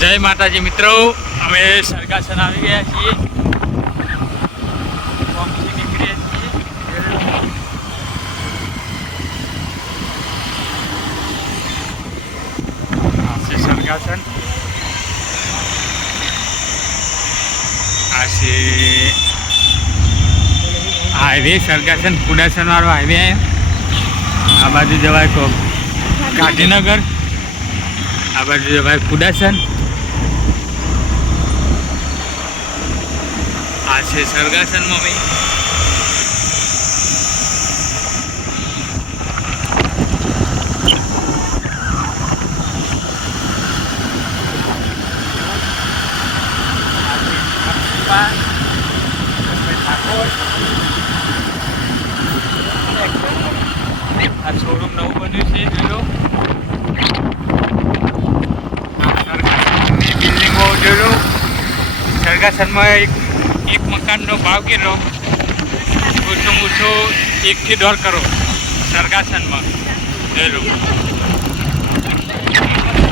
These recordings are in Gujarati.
જય માતાજી મિત્રો, અમે સરગાસન આવી ગયા છીએ. ગામથી નીકળ્યા છીએ. આ છે સરગાસન. આ છે હાઈવે સરગાસન કુડાસન વાળો હાઈવે. આ બાજુ જવાય તો ગાંધીનગર, આ બાજુ જવાય કુડાસન. આ છે સરગાસનમાં ભાઈ. આ શોરૂમ નવું બન્યું છે જોજો. સરગાસનની બિલ્ડિંગો જોજો. સરગાસનમાં એક મકાનનો ભાવ કેટલો? ઓછું ઓછો 1 થી 1.5 કરોડ સરગાસનમાં. જોજો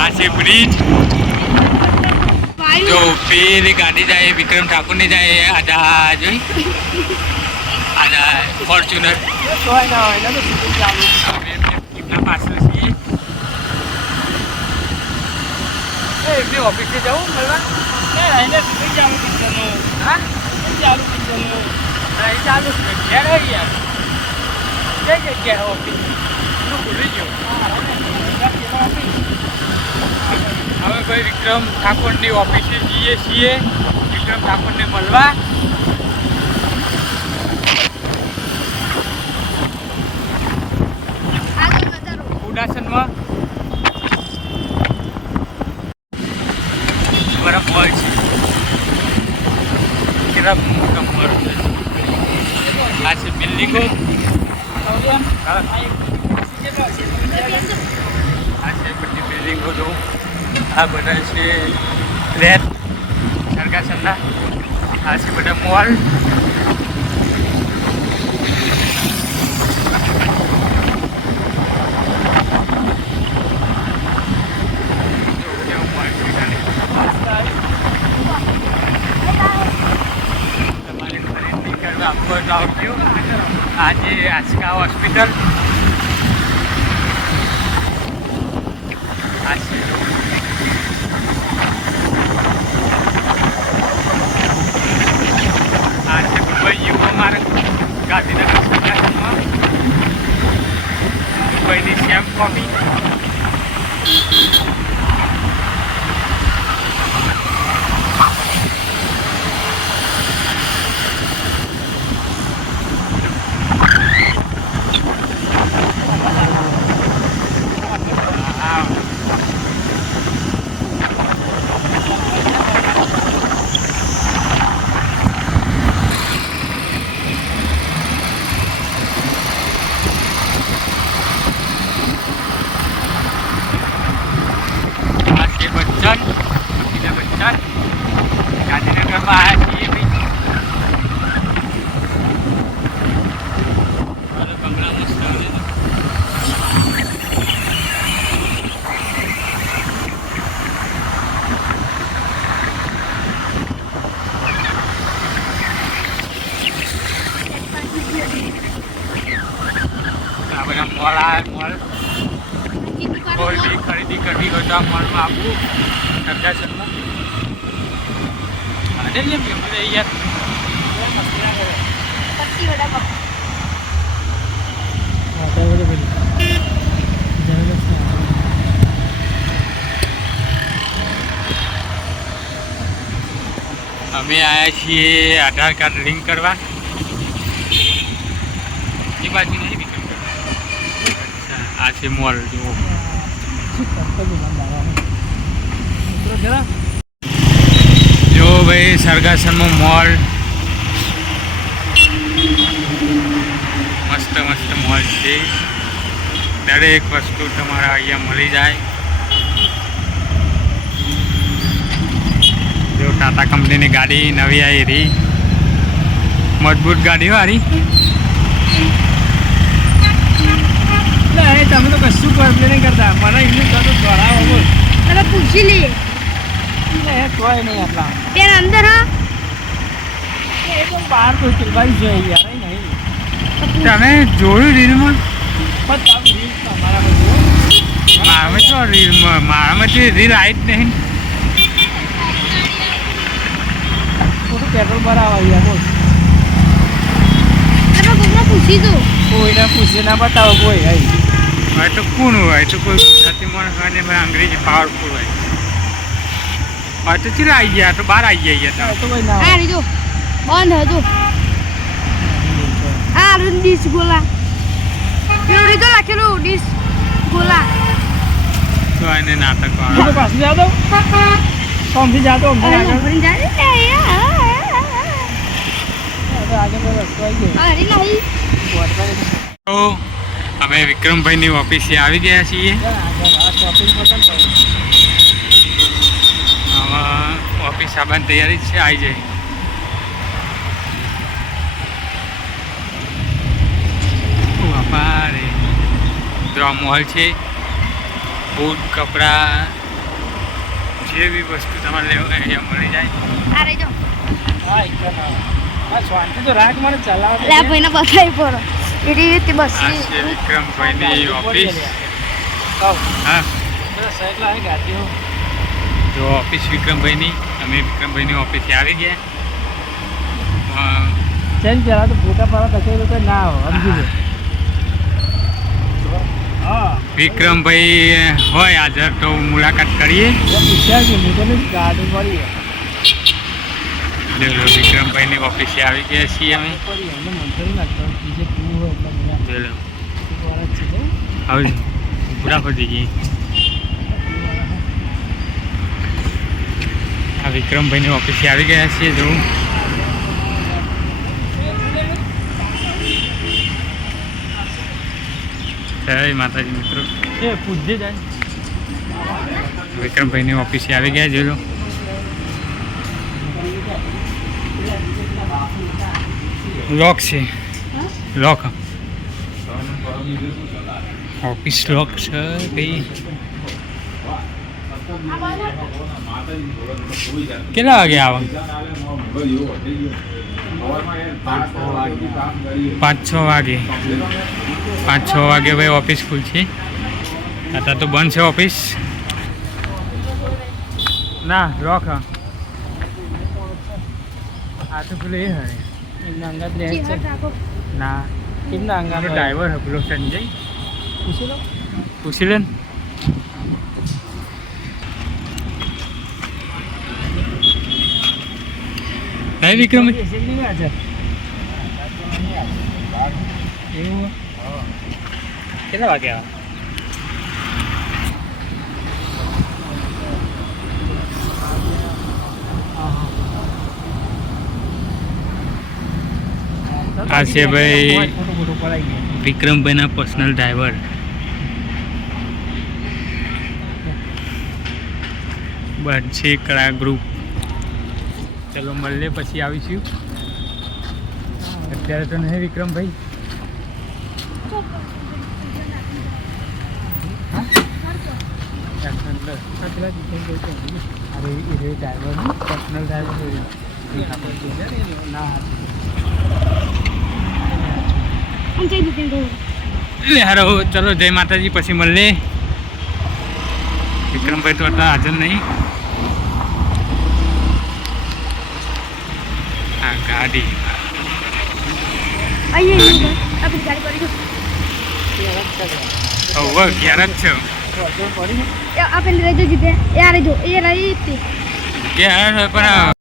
આ છે બ્રિજ. જો પેલી ગાડી જાય વિક્રમ ઠાકોરની જાય. આજા જોઈ આજા ફોર્ચ્યુનર એમના પાછળ છીએ. એમની ઓફિસે જવું મળવા એને સુધી જાવું પિક્ચરનું. હા ચાલુ પિક્ચરનું નહીં ચાલુ ઘેર હોય યાર. કઈ જગ્યાએ ઓફિસ એનું ભૂલી ગયો. હવે ભાઈ વિક્રમ ઠાકોરની ઓફિસે જઈએ છીએ. વિક્રમ ઠાકોરને મળવા. કુડાસનમાં બરફ હોય છે. કેટલા મોટા બરફ છે. આ છે બિલ્ડિંગો. આ છે બધી બિલ્ડિંગો જો. આ બધા છે ફ્લેટ સરગાસનના. આ છે બધા મોલ. તમારે ખરીદી કરવા આપવા આવજો. આજે આસ્કા હોસ્પિટલ. આ છે મુંબઈ યુવો માર્ગ ગાંધીનગર સરગાસનમાં. મુંબઈની શ્યામ કોફી. ગાંધીનગરમાં આવ્યા છીએ ભાઈ. બંગલા મસ્ત આ બધા મોલ આવ્યા. મોલ કોઈ બી ખરીદી કરવી હોય તો આ મોલમાં આપવું સરગાસનમાં. અમે આવ્યા છીએ આધાર કાર્ડ લિંક કરવા. એ બાજુ નહીં વિક્રમ. આ છે મોલ જુઓ. જો ભાઈ સરગાસનમાં મોલ મસ્ત મસ્ત મોલ છે. દરેક વસ્તુ તમારા અહીંયા મળી જાય. જો ટાટા કંપનીની ગાડી નવી આવી રહી. મજબૂત ગાડી વાળી. તમે તો કશું કમ્પ્લેન નહીં કરતા. મને ઇંગ્લિશ તો દોડાવો. પૂછી લઈએ. તોય નહીં આટલા પેન અંદર હા એ તો બહાર તો ચલવાઈ જોઈએ યાર નહીં તમે જોયું રીલમાં પણ તારું રીલ તમારા બધું મારામાં તો રીલમાં મારામાંથી રીલ આવી જ નહીં થોડું પેટ્રોલ ભરાવા યાર બોલ તમે કોકને પૂછી દો કોઈને પૂછે ના બતાવો કોઈ ભાઈ હોય તો કોણ હોય તો કોઈ ગુજરાતી માણસ હોય ને અંગ્રેજી પાવરફુલ હોય હોય તો ચીરા આવી ગયા તો બહાર આવી ગયા તો કોઈ ના આ રીજો બંધ હતો આ ડીશ ગોલા પેલો રીતો લખેલું ડીશ ગોલા તો એને નાટક તો વાળો પાછું જા દો કોમથી જાતો અમને અરે આગળ ભરીને જાય ને આગળ રસ્તો આવી ગયો અરે નહીં તો અમે વિક્રમભાઈની ઓફિસે આવી ગયા છીએ ઓફિસ આવવાની તૈયારી જ છે આવી જાય બાપા રે જો આ મોલ છે બૂટ કપડાં જે બી વસ્તુ તમારે લેવું હોય અહીંયા મળી જાય આ રીજો શાંતિ તો રાખ મને ચલાવ લે ભાઈને બતાવી પડો એડી રીતે બસ આ છે વિક્રમભાઈની ઓફિસ હા સાઈડ લાવી ગાડી જો ઓફિસ વિક્રમભાઈની અમે વિક્રમભાઈની ઓફિસે આવી ગયા ચેન્જ પહેલાં તો ફોટા પાડા તકેલું તો ના હોય સમજી લો હા વિક્રમભાઈ હોય હાજર તો મુલાકાત કરીએ પૂછ્યા છે મોટોની ગાડી મળી જો વિક્રમભાઈની ઓફિસે આવી ગયા છીએ અમે પડી એમને મંતર લાગતો બીજે પૂરું હોય એટલે જો મને છે ને આવજો પૂરા કરી દઈએ આ વિક્રમભાઈની ઓફિસે આવી ગયા છીએ જો જય માતાજી મિત્રો એ પૂછજે જાય વિક્રમભાઈની ઓફિસે આવી ગયા જોઈ લોક છે લોક ઓફિસ લોક છે ભાઈ કેટલા વાગે આવે 5-6 વાગે 5-6 વાગે ભાઈ ઓફિસ ખુલશે અત્યારે તો બંધ છે ઓફિસ ના લોક આ તો પેલું એ હરે એમના અંગાત લે છે ચીહટ રાખો ના એમના અંગાત પેલો ડ્રાઈવર હે પેલો સંજય પૂછી લો પૂછી લે ને હે વિક્રમ નહીં હાજર એવું કેટલા વાગે આવે આ છે ભાઈ વિક્રમભાઈના પર્સનલ ડ્રાઈવર બનશે કળા ગ્રુપ ચલો મળીએ પછી આવીશું અત્યારે તો નહીં વિક્રમભાઈ અરે એ ડ્રાઈવર પર્સનલ ડ્રાઈવર ના અંતે દીધું તો લે હારો ચલો જય માતાજી પછી મળીએ વિક્રમભાઈ તો અત્યારે હાજર નહીં આ ગાડી અહીંયા આપણી ગાડી પડી હવે 11 જ છે આપણે રહેજો જીતે એ આ રહેજો એ રહી હતી કે પણ